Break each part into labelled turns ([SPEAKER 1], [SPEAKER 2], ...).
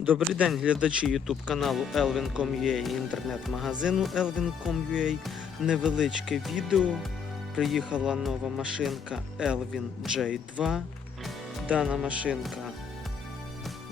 [SPEAKER 1] Добрий день, глядачі YouTube каналу Elvin.com.ua і інтернет-магазину Elvin.com.ua. Невеличке відео. Приїхала нова машинка Elvin J2. Дана машинка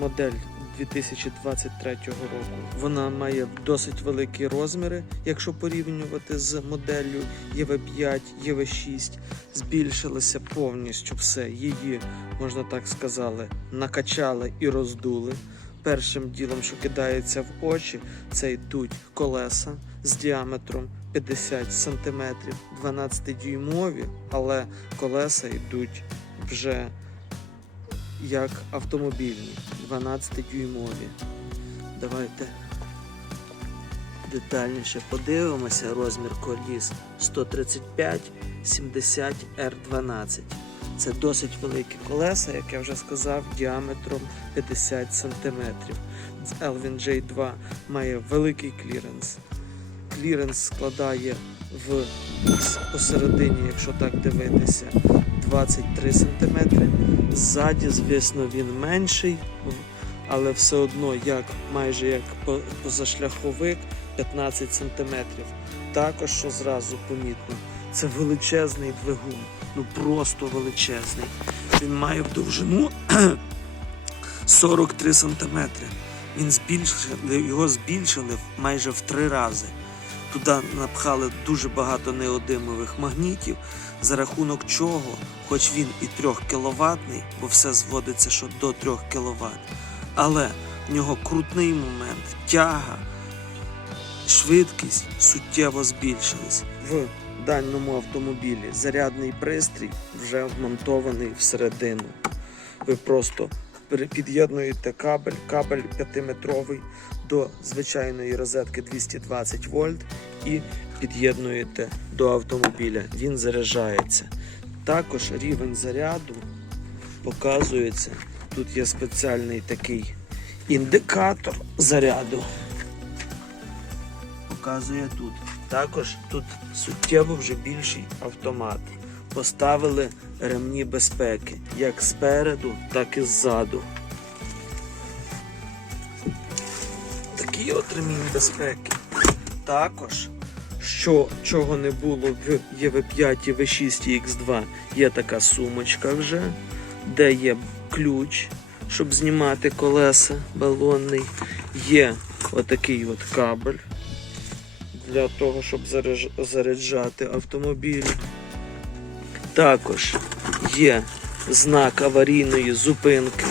[SPEAKER 1] модель 2023 року. Вона має досить великі розміри, якщо порівнювати з моделлю EV5, EV6. Збільшилося повністю все. Її, можна так сказати, накачали і роздули. Першим ділом, що кидається в очі, це йдуть колеса з діаметром 50 см, 12-дюймові, але колеса йдуть вже як автомобільні, 12-дюймові. Давайте детальніше подивимося. Розмір коліс 135 70 R12. Це досить великі колеса, як я вже сказав, діаметром 50 см. Elvin J2 має великий кліренс. Кліренс складає в посередині, якщо так дивитися, 23 см. Ззаді, звісно, він менший, але все одно як майже як позашляховик 15 см. Також, що зразу помітно, це величезний двигун, ну просто величезний. Він має в довжину 43 см. Він збільшили, його збільшили майже в три рази. Туди напхали дуже багато неодимових магнітів, за рахунок чого, хоч він і 3 кВт, бо все зводиться що до 3 кВт, але в нього крутний момент, тяга, швидкість суттєво збільшились. Даному автомобілі зарядний пристрій вже вмонтований всередину. Ви просто під'єднуєте кабель, кабель 5-метровий до звичайної розетки 220 вольт і під'єднуєте до автомобіля. Він заряджається. Також рівень заряду показується. Тут є спеціальний такий індикатор заряду. Показує тут. Також тут суттєво вже більший автомат. Поставили ремні безпеки як спереду, так і ззаду. Такий от ремінь безпеки. Також, що чого не було в ЄВ5 і В6 і X2, є така сумочка вже, де є ключ, щоб знімати колеса балонний. Є отакий от кабель для того, щоб заряджати автомобіль. Також є знак аварійної зупинки.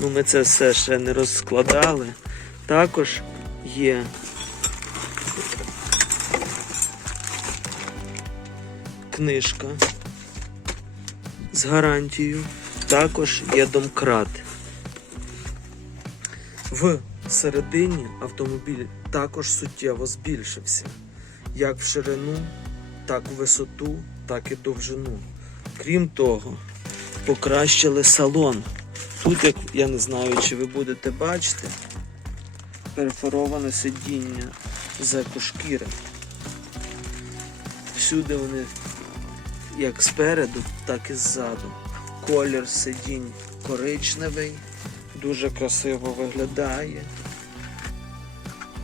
[SPEAKER 1] Ну, ми це все ще не розкладали. Також є книжка з гарантією. Також є домкрат. В середині автомобіль також суттєво збільшився. Як в ширину, так в висоту, так і довжину. Крім того, покращили салон. Тут, як я не знаю, чи ви будете бачити, перфороване сидіння з екошкіри. Всюди вони як спереду, так і ззаду. Колір сидінь коричневий, дуже красиво виглядає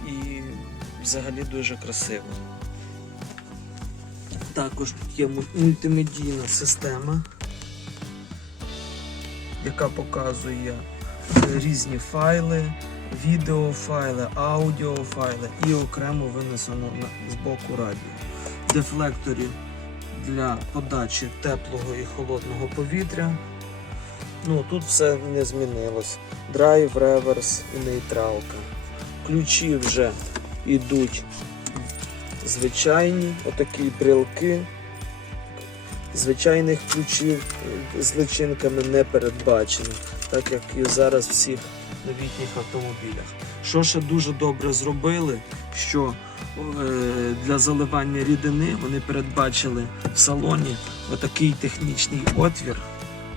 [SPEAKER 1] і взагалі дуже красиво. Також тут є мультимедійна система, яка показує різні файли, відеофайли, аудіофайли і окремо винесено з боку радіо. Дефлекторі для подачі теплого і холодного повітря. Ну, тут все не змінилось. Драйв, реверс і нейтралка. Ключі вже йдуть звичайні, отакі брілки. Звичайних ключів з личинками не передбачено, так як і зараз всіх новітніх автомобілях. Що ще дуже добре зробили, що е, для заливання рідини вони передбачили в салоні отакий технічний отвір.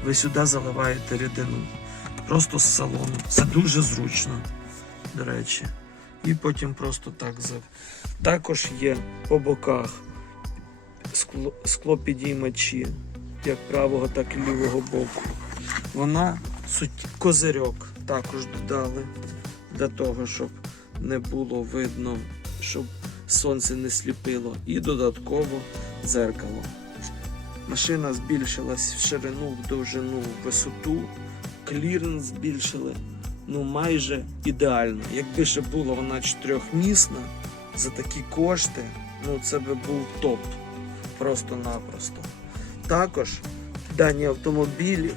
[SPEAKER 1] Ви сюди заливаєте рідину. Просто з салону. Це дуже зручно, до речі. І потім просто так за. Також є по боках скло, склопідіймачі, як правого, так і лівого боку. Вона козирьок. також додали для того, щоб не було видно, щоб сонце не сліпило. І додатково дзеркало. Машина збільшилась в ширину, в довжину, в висоту, кліренс збільшили. Ну, майже ідеально. Якби ще була вона чотирьохмісна за такі кошти, ну це би був топ. Просто-напросто. Також дані автомобілі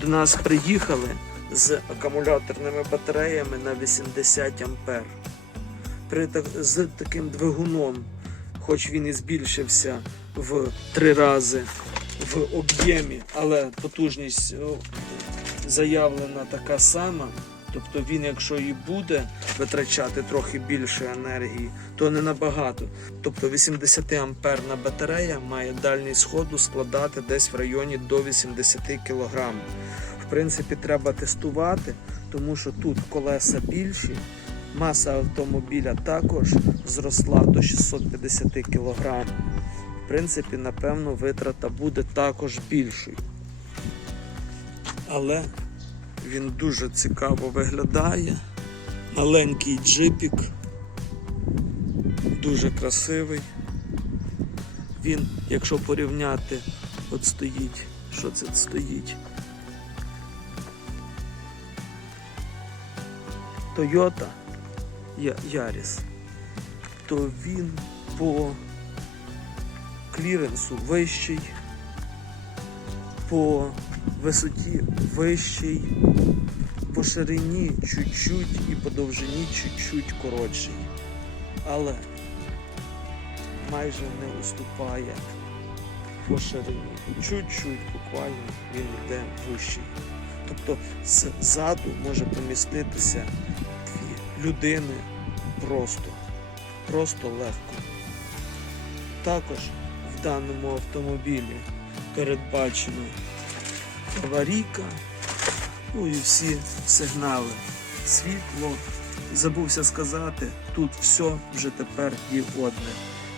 [SPEAKER 1] до нас приїхали з акумуляторними батареями на 80 ампер. При, з таким двигуном, хоч він і збільшився в три рази в об'ємі, але потужність заявлена така сама. Тобто він, якщо і буде витрачати трохи більше енергії, то не набагато. Тобто 80 амперна батарея має дальність сходу складати десь в районі до 80 кг. В принципі, треба тестувати, тому що тут колеса більші, маса автомобіля також зросла до 650 кг. В принципі, напевно, витрата буде також більшою. Але він дуже цікаво виглядає. Маленький джипік, дуже красивий. Він, якщо порівняти, от стоїть, що це стоїть? Toyota Yaris, то він по кліренсу вищий, по висоті вищий, по ширині чуть-чуть і по довжині чуть-чуть коротший. Але майже не уступає по ширині. Чуть-чуть буквально він йде вищий. Тобто ззаду може поміститися дві людини просто, просто легко. Також в даному автомобілі передбачено аварійка, ну і всі сигнали, світло. Забувся сказати, тут все вже тепер діодне.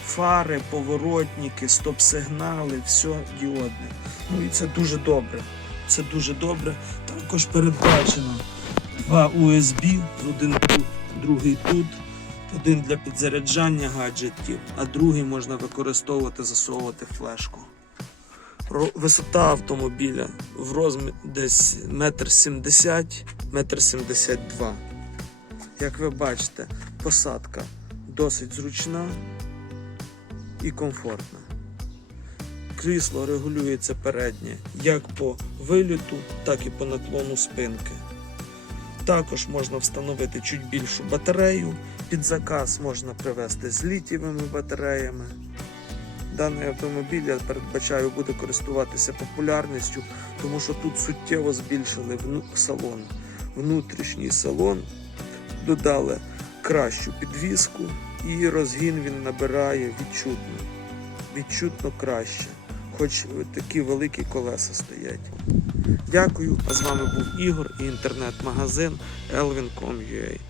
[SPEAKER 1] Фари, поворотники, стоп-сигнали, все діодне. Ну і це дуже добре. Це дуже добре. Також передбачено два USB, один тут, другий тут. Один для підзаряджання гаджетів, а другий можна використовувати, засовувати флешку. Висота автомобіля в розмірі десь метр сімдесят, метр сімдесят два. Як ви бачите, посадка досить зручна і комфортна. Крісло регулюється переднє як по виліту, так і по наклону спинки. Також можна встановити чуть більшу батарею. Під заказ можна привезти з літієвими батареями. Даний автомобіль, я передбачаю, буде користуватися популярністю, тому що тут суттєво збільшили салон. Внутрішній салон додали кращу підвіску і розгін він набирає відчутно. Відчутно краще, хоч такі великі колеса стоять. Дякую. А з вами був Ігор і інтернет-магазин elvin.com.ua.